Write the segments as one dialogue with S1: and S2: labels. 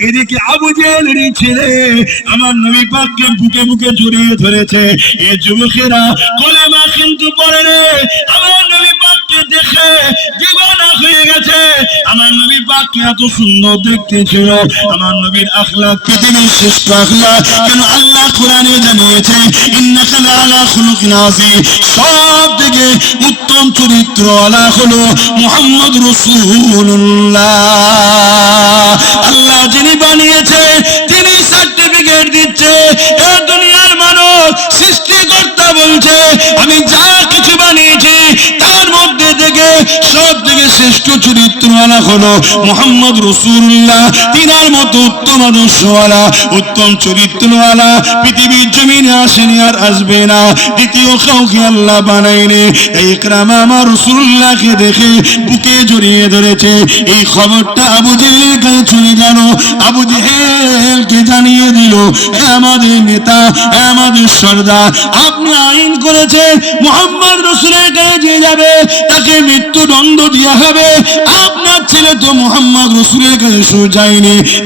S1: এদিকে আবু জেহেলের ছেলে আমার নবী পাককে বুকে বুকে জড়িয়ে ধরেছে। এ যুবকেরা কলেমা কিন্তু পড়ে আমার নবী পাককে দেখে হয়ে গেছে। আমার এত সুন্দর দেখতে ছিল। আমার নবীর পৃথিবীর শ্রেষ্ঠ কেন আল্লাহ কোরআনে জানিয়েছে সব থেকে উত্তম চরিত্র আলা হলো আল্লাহ যিনি বানিয়েছে, তিনি সার্টিফিকেট দিচ্ছে। এ দুনিয়ার মানব সৃষ্টিকর্তা বলছে, আমি যা শ্রেষ্ঠ চরিত্রওয়ালা হলো মোহাম্মদ রসুল্লাহ। তিনার মতো উত্তম আদর্শওয়ালা উত্তম চরিত্রওয়ালা পৃথিবীর জমিনে আসেনি আর আসবে না। দ্বিতীয় কাউকে আল্লাহ বানায়নি এই ক্রামা আমার রসুল্লাহকে দেখে বুকে জড়িয়ে ধরেছে। এই খবরটা আবু জেহেলের কাছে চলে গেল। আবু জেহেলকে জানিয়ে দিল, "এ আমাদের নেতা আমাদের সর্দার, আপনি আইন করেছে মোহাম্মদ রসুলের কাছে যে যাবে, তাকে মৃত্যুদণ্ড দেওয়া হবে। আপনার ছেলে তো মোহাম্মদ রসুলের কাছে শুরু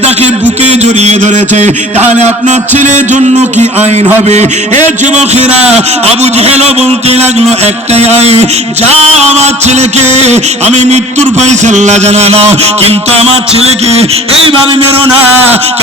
S1: তাকে বুকে জড়িয়ে ধরেছে। তাহলে আপনার ছেলের জন্য কি আইন হবে? এ যুবকেরা, আবু জেহেলও বলতে লাগল, একটাই আইন, যা আমার ছেলেকে, আমি মৃত্যুর ফাইসাল্লা জানানো কিন্তু আমার ছেলেকে এইভাবে মেরো না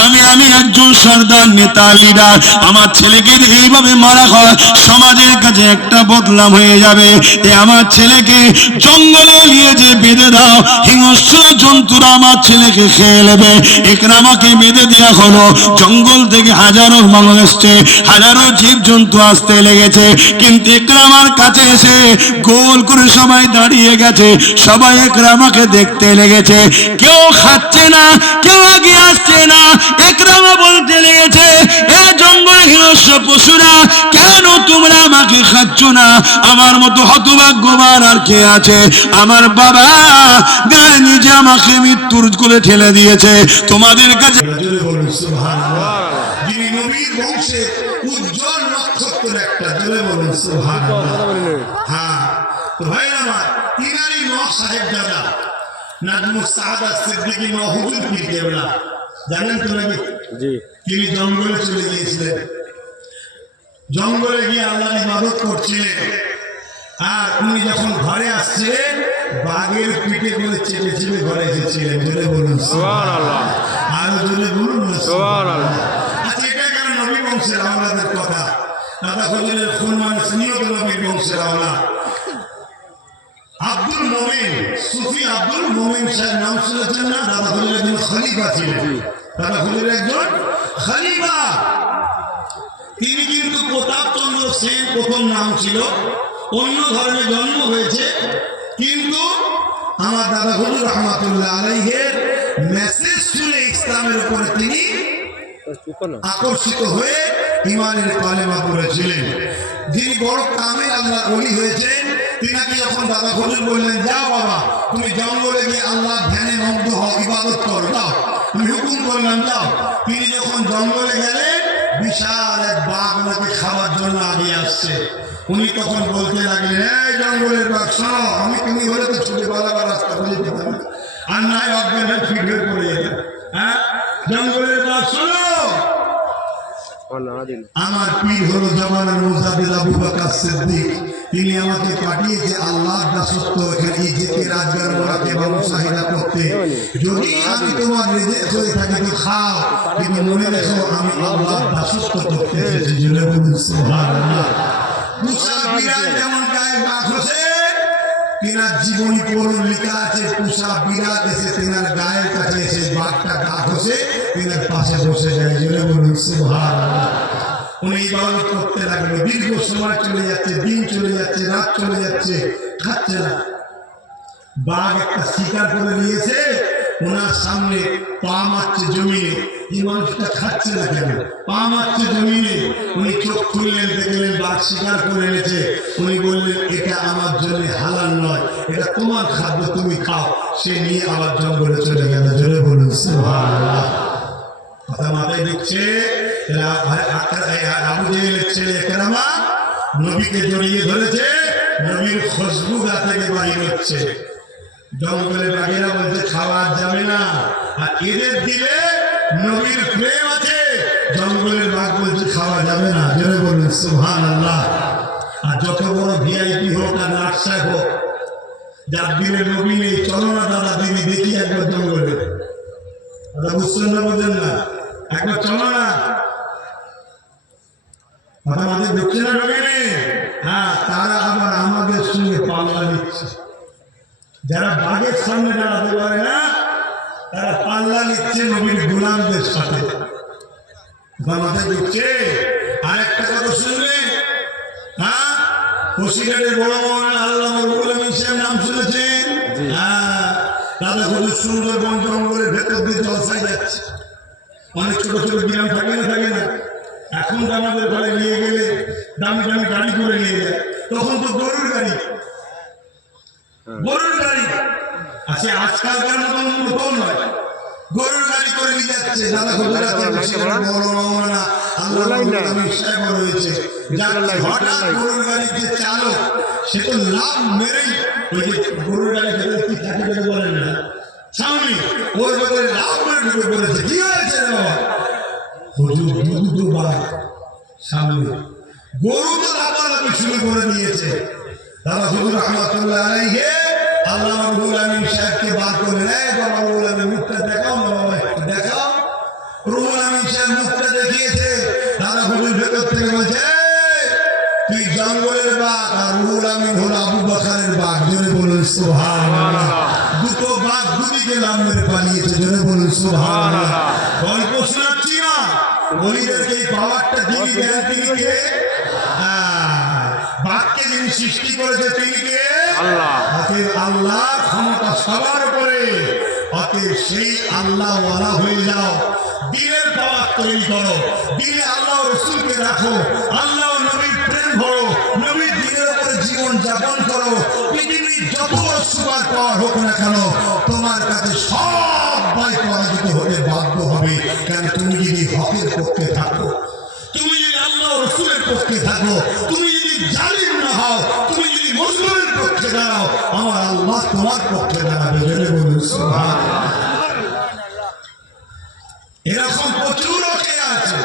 S1: আমি আমি একজন সর্দার নেতা, লিডার। আমার ছেলেকে এইভাবে মারা হয়, সমাজের কাছে একটা বদলাম হয়ে যাবে। এ আমার ছেলেকে জঙ্গলে নিয়ে যে বেঁধে দাও। হিংস্র জন্তুরা আমার ছেলেকে খেয়ে নেবে। একরামাকে বেঁধে দেওয়া হলো। জঙ্গল থেকে হাজারো মানুষ এসছে। হাজারো জীব জন্তু আসতে লেগেছে। কিন্তু একরামার কাছে এসে গোল করে সবাই দাঁড়িয়ে গেছে। সবাই একরামাকে দেখতে লেগেছে। কেউ খাচ্ছে না, কেউ আগে আসছে না। একরামা বলতে লেগেছে, এ জঙ্গল হিংস্র পশুরা, কেন তোমরা আমাকে খাচ্ছ না? আমার মতো হতভাগ্যবান আর কে আছে? আমার বাবা গায়ে নিজে আমাকে মৃত্যুর কোলে ঠেলে দিয়েছে। তোমাদের কাছে
S2: উজ্জ্বল নক্ষত্র একটা বলুন হ্যাঁ তো ভাই আমার তিনারই ন সাহেব দাদা নাজমু সাহাদা সিদ্দিকী ন হুজুর পীর কেবলা জানেন তো নাকি? তিনি জঙ্গলে চলে গিয়েছিলেন। জঙ্গলে গিয়ে আল্লাহর ইবাদত করছিলেন। আর উনি যখন ঘরে আসছিলেন বাঘের পিঠে করে চেপে চেপে ঘরে এসেছিলেন জোরে বলুন। আরও জোরে বলুন। আচ্ছা এটা কেন নবী বংশের আমলাদের কথা। দাদা ফজলের খুন মানুষ নিয়ত নবীর বংশের আমলা আব্দুল মোমেন সুফি আব্দুল মোমেন সাহেব নাম শুনেছেন না? দাদা ফজলের একজন খলিফা ছিলেন। দাদা ফজলের একজন খলিফা। তিনি কিন্তু প্রতাপচন্দ্র সেন প্রথম নাম ছিল। অন্য ধর্মে জন্ম হয়েছে। কিন্তু আমার দাদা হজুর রহমাতুল্লাহ আলাইহের মেসেজ শুনে ইসলামের উপরে তিনি আকর্ষিত হয়ে ইমানের কালেমা পড়েছিলেন। যিনি বড় কামের আল্লাহ অলি হয়েছেন। তিনাকে যখন দাদা হজুর বললেন যাও বাবা, তুমি জঙ্গলে গিয়ে আল্লাহ ধ্যানে মগ্ন হও, ইবাদত কর, যাও। আমি হুকুম করলাম, যাও। তিনি যখন জঙ্গলে গেলেন, বিশাল এক বাঘ ওনাকে খাওয়ার জন্য আগে আসছে। উনি তখন বলতে লাগলেন, এই জঙ্গলের শোনো আমি তুমি হলে তো ছুটে পালাবার রাস্তা খুঁজে দিতাম আর নাই অজ্ঞান হয়ে ফিট পড়ে যেতাম হ্যাঁ? জঙ্গলের শোনো আমার পীর হলো জামানের মুজাবিদ আবু সিদ্দিক। তিনি আমাকে পাঠিয়েছে আল্লাহ দাসত্ব এখানে ব্যবসায়ীরা করতে যদি আমি তোমার রেজে হয়ে থাকি তো খাও। কিন্তু মনে রেখো, আমি আল্লাহ দাসত্ব করতে এসেছি। যেমন গায়ে হসে তিনার জীবনী পড়ুন লেখা আছে পুষা বিরাট এসে তিনার গায়ের কাছে এসে বাঘটা গা তিনার পাশে বসে যায় জুড়ে বলুন, সুবহানাল্লাহ। উনি ইবাদত করতে লাগল। দীর্ঘ সময় চলে যাচ্ছে, দিন চলে যাচ্ছে, রাত চলে যাচ্ছে, খাচ্ছে না। বাঘ একটা শিকার করে নিয়েছে ওনার সামনে পা মারছে জমিনে। এই মানুষটা খাচ্ছে না কেন? পা মারছে জমিনে। উনি চোখ খুললেন, দেখলেন বাঘ শিকার করে এনেছে। উনি বললেন, এটা আমার জন্য হালাল নয়। এটা তোমার খাদ্য, তুমি খাও। সে নিয়ে আবার জঙ্গলে চলে গেল। জোরে বলুন কথা মাথায় দিচ্ছে ছেলে কেরামা নবীকে জড়িয়ে ধরেছে। নবীর খুশবু গা থেকে বাহির হচ্ছে। জঙ্গলে বাঘেরা বলছে খাওয়া যাবে না আর এদের দিলে নবীর প্রেম আছে। জঙ্গলের বাঘ বলছে খাওয়া যাবে না জোরে বলুন সুহান আল্লাহ আর যত বড় ভিআইপি হোক আর নার্সায় হোক, যার দিলে নবী নেই, চলো না দাদা দিদি দেখি একবার জঙ্গলে। দাদা বুঝছেন না বলছেন না, একবার চলো না। কথা আমাদের না নবী নেই। হ্যাঁ তারা আবার আমাদের সঙ্গে পাল্লা নিচ্ছে যারা বাঘের সামনে দাঁড়াতে পারে না তারা পাল্লা নিচ্ছে নবীর গোলামদের সাথে। মাথায় ঢুকছে আর একটা কথা শুনবে? হ্যাঁ? বসিরহাটের বড় মৌলানা আল্লাহ গোলাম ইসলাম নাম শুনেছেন? হ্যাঁ। দাদা খুব সুন্দর বন জঙ্গলের ভেতর দিয়ে জলসায় যাচ্ছে। অনেক ছোট ছোট গ্রাম থাকে না থাকে না? এখন তো আমাদের ঘরে নিয়ে গেলে দামি দামি গাড়ি করে নিয়ে যায়। তখন তো গরুর গাড়ি। গরুর গাড়ি। আচ্ছা আজকালকার মতন মতন নয় গরুর গাড়ি করে নিয়ে যাচ্ছে। দাদা খুব বড় মামলা আল্লাহ রয়েছে হঠাৎ গরুর গাড়ির যে চালক সে তো লাভ মেরেই ওই যে গরুর গাড়ি কি থাকে বলে বলেন না সামনে ওর ভেতরে লাভ মেরে ঢুকে পড়েছে কি হয়েছে বাবা? হুজুর দুধ বাড়ায়। সামনে গরু তো লাফালাফি শুরু করে দিয়েছে দাদা হুজুর রহমতুল্লাহ আলাইহি, আল্লাহ রুহুল আমিন সাহেবকে বার করলেন এই বাবা রুহুল আমিন মুখটা দেখাও না বাবা দেখাও। রুহুল আমিন সাহেব মুখটা দেখিয়েছে দাদা হুজুর ভেতর থেকে বলছে তুই জঙ্গলের বাঘ, আর রুহুল আমিন হল আবু বকরের বাঘ। জোরে বলুন, সুবহানাল্লাহ। দুটো বাঘ দুদিকে নাম মেরে পালিয়েছে, জোরে বলুন, সুবহানাল্লাহ। গল্প শোনাচ্ছি না। বলিদেরকে এই পাওয়ারটা যিনি দেন তিনি কে? সৃষ্টি করেছে তিনি কে
S3: আল্লাহ।
S2: অতএব আল্লাহ ক্ষমতা সবার উপরে। অতএব সেই আল্লাহ ওয়ালা হয়ে যাও। দিনের পাওয়ার তৈরি করো। দিনে আল্লাহ রসুলকে রাখো। আল্লাহ নবীর প্রেম ভরো। নবীর দিনের উপরে জীবন যাপন করো। পৃথিবীর যত সুপার পাওয়ার হোক না কেন তোমার কাছে সব বাই পরাজিত হতে বাধ্য হবে। কেন তুমি যদি হকের পক্ষে থাকো তুমি যদি আল্লাহ রসুলের পক্ষে থাকো তুমি জালিম না হও, তুমি যদি মুসলিমের পক্ষে দাঁড়াও, আমার আল্লাহ তোমার পক্ষে দাঁড়াবে। জেনে বলুন। এরকম প্রচুর লোকে আছে।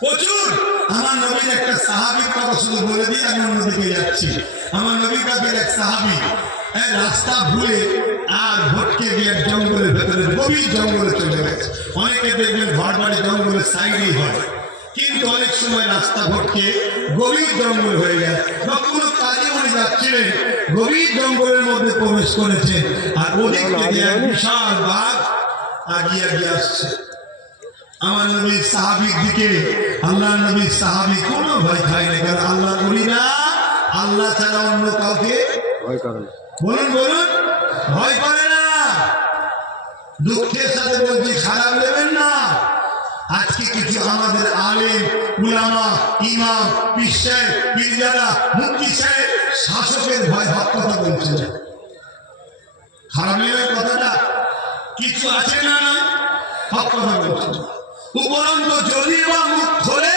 S2: প্রচুর। আমার নবীর একটা সাহাবির কথা শুধু বলে দিয়ে আমি অন্যদিকে যাচ্ছি। আমার নবী কাকের এক সাহাবি রাস্তা ভুলে আর ভটকে গিয়ে জঙ্গলের ভেতরে, গভীর জঙ্গলে চলে গেছে। অনেকে দেখবেন ঘর বাড়ি জঙ্গলের সাইডেই হয়। কিন্তু অনেক সময় রাস্তা ভটকে গভীর জঙ্গল হয়ে যায়। বা কোনো কাজে উনি যাচ্ছিলেন গভীর জঙ্গলের মধ্যে প্রবেশ করেছে আর ওদিক থেকে এক বিশাল বাঘ আগিয়ে আগিয়ে আসছে। আমার নবীর সাহাবির দিকে আল্লাহ নবীর সাহাবি কোনো ভয় খায় না কারণ আল্লাহ নবীরা আল্লাহ ছাড়া অন্য কাউকে
S3: ভয় করেন
S2: বলুন বলুন ভয় করে না। দুঃখের সাথে বলছি খারাপ নেবেন না। কিছু আমাদের আলেম, উলামা, ইমাম পিসায় পীরজারা মুক্তি সাহেব, শাসকের ভয় ভাব কথা বলছে। খারাপ নেবেন কথাটা, কিছু আছে না না হক কথা বলছে। উপরন্ত যদি বা মুখ খোলে,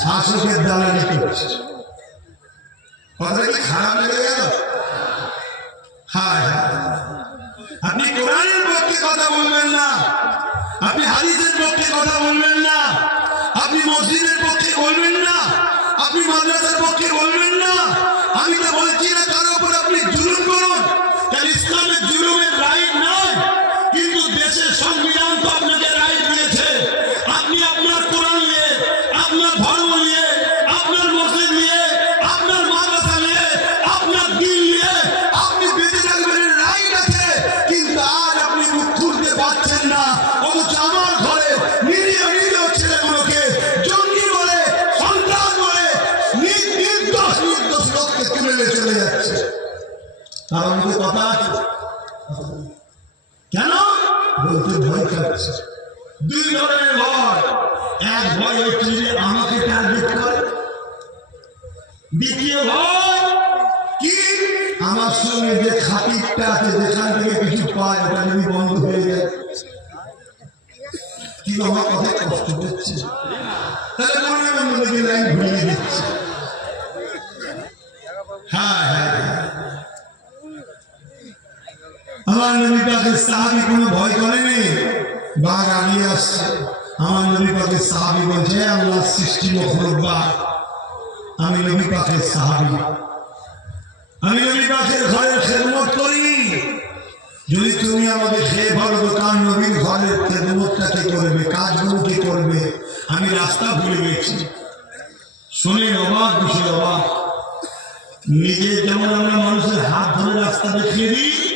S2: শাসকের দালালি করছে কথাটা কি খারাপ লেগে গেল? হ্যাঁ হ্যাঁ। আপনি কোরআনের পক্ষে কথা বলবেন না। আপনি হাদিসের পক্ষে কথা বলবেন না। আপনি মসজিদের পক্ষে বলবেন না। আপনি মাদ্রাসার পক্ষে বলবেন না। আমি তো বলছি না কারও উপর আপনি জুলুম করুন। কারণ ইসলামের জুলুমের রাইট নয়। কিন্তু দেশের সংবিধান তো আপনাকে রাইট দিয়েছে। রয়েছে দুই ধরনের ভয়। এক ভয় হচ্ছে যে আমাকে টার্গেট করে। দ্বিতীয় ভয় কি? আমার সঙ্গে যে খাতিরটা আছে, যেখান থেকে কিছু পায়, ওটা যদি বন্ধ হয়ে যায়। কিন্তু আমার কথা কষ্ট হচ্ছে। তাহলে মনে মনে লাইন ঘুরিয়ে দিচ্ছে হ্যাঁ হ্যাঁ। আমার নবী পাকের সাহাবি কোনো ভয় করেনি? আমার আলী আসছে। আমার নবী পাকের সাহাবি বলছে আল্লাহ, সৃষ্টি মখলুকবা আমি নবী পাকের সাহাবি। আমি নবী পাকের ঘরের খেদমত করি যদি তুমি আমাকে খেয়ে ভালো দোকান নবীর ঘরের খেদমতটা কি করবে? কাজগুলো কি করবে? আমি রাস্তা ভুলে গেছি শুনে অবাক বিষয় অবাক। নিজে যেমন আমরা মানুষের হাত ধরে রাস্তা দেখিয়ে দিই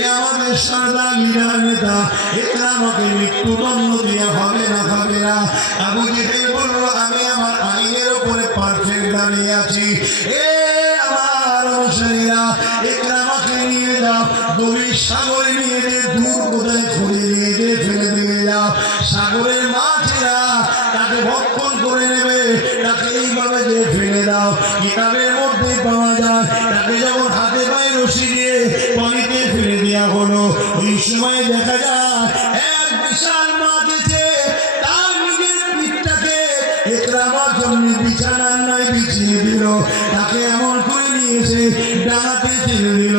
S2: এ আমাদের সর্দার লিডার নেতা এদের আমাকে মৃত্যুদণ্ড দেওয়া হবে না হবে না। আবু জেহেল বলল, আমি আমার আইনের উপরে পারফেক্ট দাঁড়িয়ে আছি। এ আমার অনুসারীরা এরা আমাকে নিয়ে যাও। গভীর সাগরে নিয়ে যে দূর কোথায় খুঁজে নিয়ে যে ফেলে দিয়ে যাও। সাগরের মাছেরা তাকে ভক্ষণ করে নেবে, তাকে এইভাবে যে ফেলে দাও। কিতাবের মধ্যে পাওয়া যায়, তাকে যখন হাতে পায়ে রশি দিয়ে পানিতে ফেলে হলো ওই সময় দেখা যায়, এক বিশাল মাছ তার নিজের পিঠটাকে একরামার জন্য বিছানার নয় বিছিয়ে দিল। তাকে এমন করে নিয়েছে, ডানাতে ছেড়ে দিল।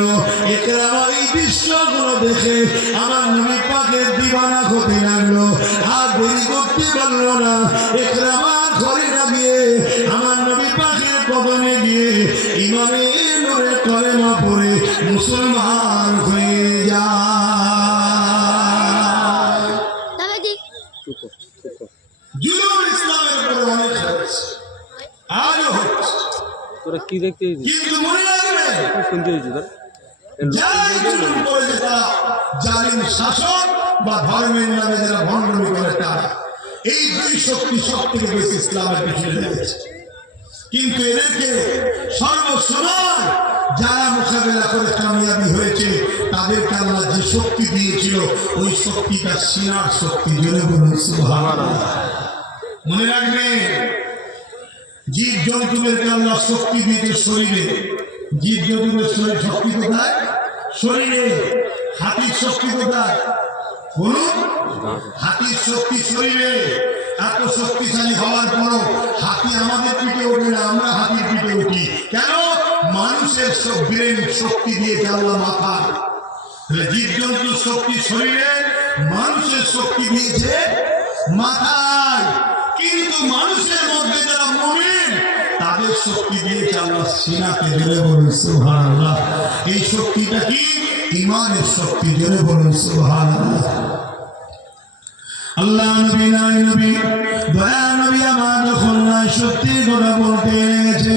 S2: একরামা এই দৃশ্যগুলো দেখে আমার নবী পাকের দিবানা হতে লাগল। আর দেরি করতে পারল না। একরামার ঘরে মুসলমান হয়ে যায় জুলুম ইসলামের উপরে অনেক হচ্ছে আজও হচ্ছে।
S4: তোরা কি দেখতে?
S2: কিন্তু মনে রাখবে
S4: কি শুনতে এসেছিস তোরা?
S2: যারা এই জুলুম করেছে তারা জালিম শাসক বা ধর্মের নামে যারা ভণ্ডমি করে তারা। এই দুই শক্তি সব থেকে বেশি ইসলামের পিছনে লেগেছে কিন্তু এদেরকে সর্বসময় যারা মোকাবেলা করে কামিয়াবি হয়েছে, তাদেরকে আল্লাহ যে শক্তি দিয়েছিল, ওই শক্তিটা সিনার শক্তি জোরে বলুন মনে রাখবেন, জীব জন্তুদেরকে আল্লাহ শক্তি দিয়েছে শরীরে। জীব জন্তুদের শরীর শক্তি কোথায়? শরীরে। হাতির শক্তি কোথায়? বলুন, হাতির শক্তি শরীরে। এত শক্তিশালী হওয়ার পরও হাতি আমাদের পিঠে ওঠে না, আমরা হাতির পিঠে উঠি। কেন? মানুষের ব্রেন শক্তি দিয়েছে আল্লাহ তাহলে জীবজন্তুর শক্তি শরীরে, মানুষের শক্তি দিয়েছে মাথায়। কিন্তু মানুষের মধ্যে যারা মমিন, তাদের শক্তি দিয়েছে আল্লাহ জোরে বলুন, সুবহানাল্লাহ। এই শক্তিটা কি? ইমানের শক্তি জোরে বলুন, সুবহানাল্লাহ। আল্লাহ নবী নাই নবী, দয়া নবী আমার যখন সত্যি কথা বলতে লেগেছে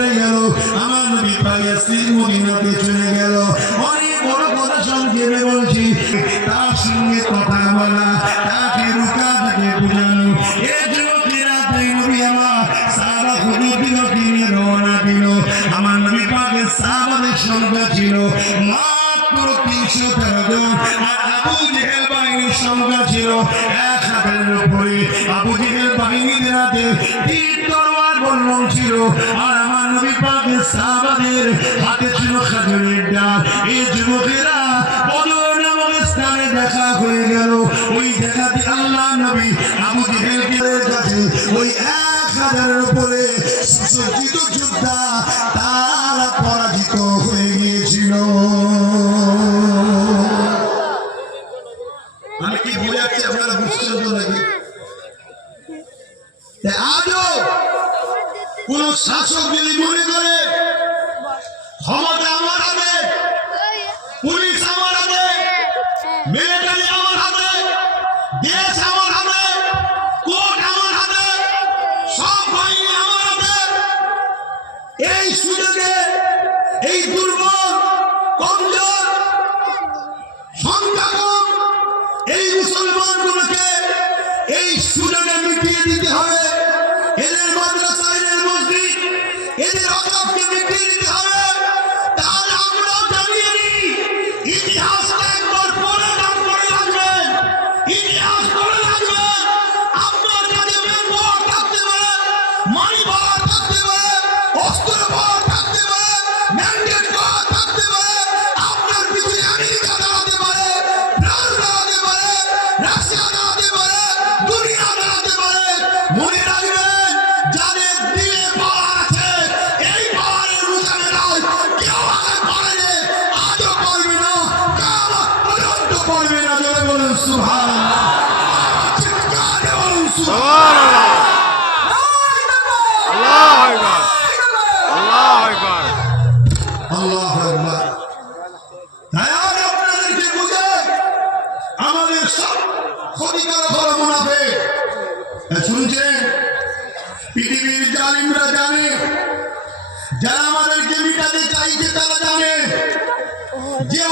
S2: নবী পাক আসলে মদিনাতে চলে সাহাবাদের হাতে ছিল খাজুরের ডাল এই যুবকেরা বদর নামক স্থানে দেখা হয়ে গেল। ওই দেখাতে আল্লাহ নবী আবু জেহেলকে কাছে ওই এক হাজারের এই সুযোগে এই দুর্বল পৃথিবীর জালিমরা জানে। যারা আমাদেরকে মিটাতে চাইছে তারা জানে। যে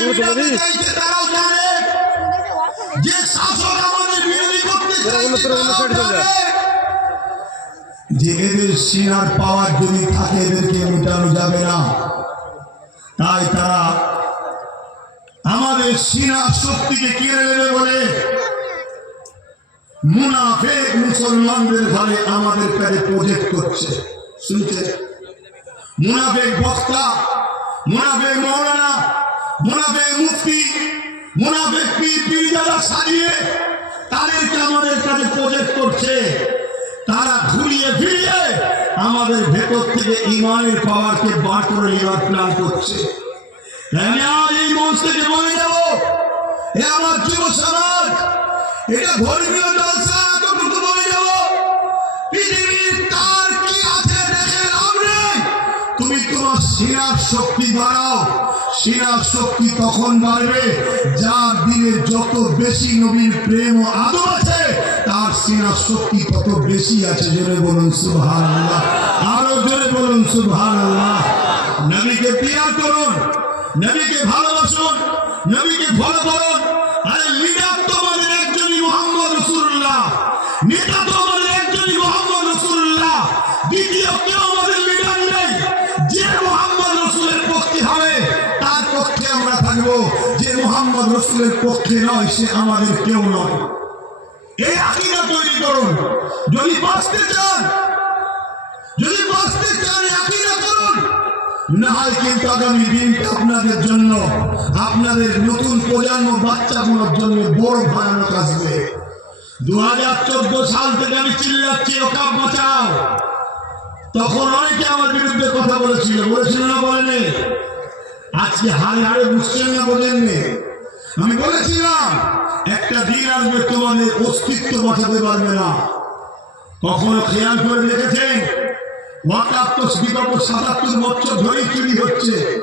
S4: দুটো
S2: চাইছে তারাও জানে। যে শাসক আমাদের বিরোধী করতে চাইছে
S4: যে।
S2: এদের সিনার পাওয়ার যদি থাকে এদেরকে মেটানো যাবে না। তাই তারা আমাদের সিনার শক্তিকে কেড়ে নেবে বলে মুনাফেক মুসলমানদের ঘরে আমাদের কাছে প্রজেক্ট করছে। শুনছে মুনাফেক বক্তা, মুনাফেক মৌলানা, মুনাফেক মুফতি, মুনাফেক পীর যারা তাদেরকে আমাদের কাছে প্রজেক্ট করছে। তারা ঘুরিয়ে ফিরিয়ে আমাদের ভেতর থেকে ইমানের পাওয়ারকে বার করে নেওয়ার প্ল্যান করছে। আমি আজ এই মঞ্চ থেকে বলে যাব এ আমার যুব সমাজ এটা ধর্মীয় জলসা, এতটুকু বলে পৃথিবীর কার কি আছে দেখে লাভ নেই? তুমি তোমার শক্তি বাড়াও। শক্তি তখন বাড়বে। যার দিনে যত বেশি নবীর প্রেম ও আদর আছে, তার শক্তি তত বেশি আছে। বলুন, সুবহানাল্লাহ। আরও জোরে বলুন, সুবহানাল্লাহ। নবীকে পিয়ার করুন, নবীকে ভালোবাসুন, নবীকে ফলো করুন। আরে লিডার তো আমাদের একজনই মোহাম্মদ রসুল্লাহ নেতা তো আমাদের একজনই মোহাম্মদ রসুল্লাহ দ্বিতীয় কেউ আমাদের লিডার নেই। যে মোহাম্মদ রসুলের পক্ষে হবে, তার পক্ষে আমরা যে মোহাম্মদ রসুলের পক্ষে নয়, সে আমাদের কেউ নয়। এই আকিদা তৈরি করুন। যদি বাঁচতে চান, যদি বাঁচতে চান আকিদা করুন। না হয় কিন্তু আগামী আপনাদের জন্য, আপনাদের নতুন প্রজন্ম বাচ্চাগুলোর জন্য বড় ভয়ানক আসবে। দু হাজার চোদ্দ সাল থেকে আমি চিল্লাচ্ছি ওকাপ বাঁচাও। তখন অনেকে আমার বিরুদ্ধে কথা বলেছিল বলেছিল না বলেনি আজকে হারে হারে বুঝছেন না বলেননি। আমি বলেছিলাম, একটা দিন আসবে, তোমাদের অস্তিত্ব বাঁচাতে পারবে না। কখনো খেয়াল করে দেখেছেন? ওয়াকাপ তো বিগত সাতাত্তর বছর ধরেই চুরি হচ্ছে।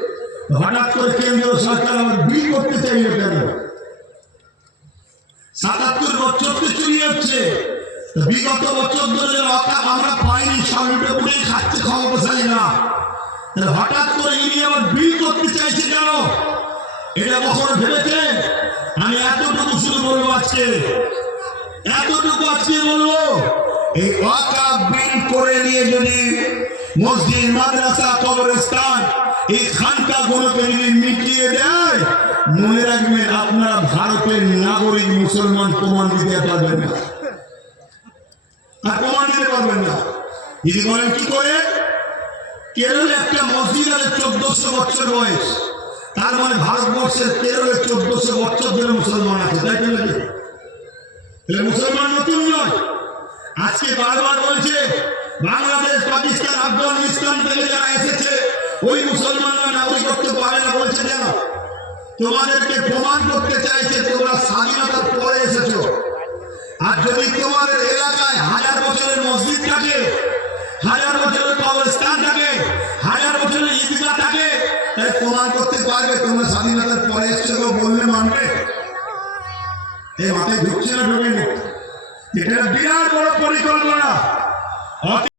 S2: হঠাৎ করে কেন্দ্রীয় সরকার আবার বিল করতে চাইলে কেন? সাতাত্তর বছর তো চুরি হচ্ছে বিগত বছর ধরে ওয়াকাপ আমরা পাইনি লুটে পুড়ে খাচ্ছে ক্ষমতাশালী না। হঠাৎ করে ইনি আবার বিল করতে চাইছে কেন? এটা কখনো ভেবেছেন? আমি এতটুকু শুরু বলব আজকে। এতটুকু আজকে বলব, এই ওয়াকাব বিল করে নিয়ে যদি মসজিদ মাদ্রাসা কবরস্থান। এই খানকা গুলোকে যদি মিটিয়ে দেয়, মনে রাখবেন আপনারা ভারতের নাগরিক, মুসলমান প্রমাণ দিতে পারবেন না। আর প্রমাণ দিতে পারবেন না। যদি বলেন কি করে? কেরলে একটা মসজিদ আছে চোদ্দশো বছর বয়স। তার মানে ভারতবর্ষের কেরলে চোদ্দশো বছর ধরে মুসলমান আছে, তাই তাহলে মুসলমান নতুন নয়। আজকে বারবার বলছে বাংলাদেশ, পাকিস্তান, আফগানিস্তান থেকে যারা এসেছে, ওই মুসলমানরা নাগরিকত্ব পাবে না বলছে কেন? তোমাদেরকে প্রমাণ করতে চাইছে তোমরা স্বাধীনতার পরে এসেছ। আর যদি তোমাদের এলাকায় হাজার বছরের মসজিদ থাকে, হাজার বছরের কবরস্থান থাকে, হাজার বছরের ঈদগাহ থাকে, তাহলে প্রমাণ করতে পারবে তোমরা স্বাধীনতার পরে এসছো বললে মানবে। এই মাথায় ঢুকছে না ঢোকেনি? এটা বিরাট বড় পরিকল্পনা।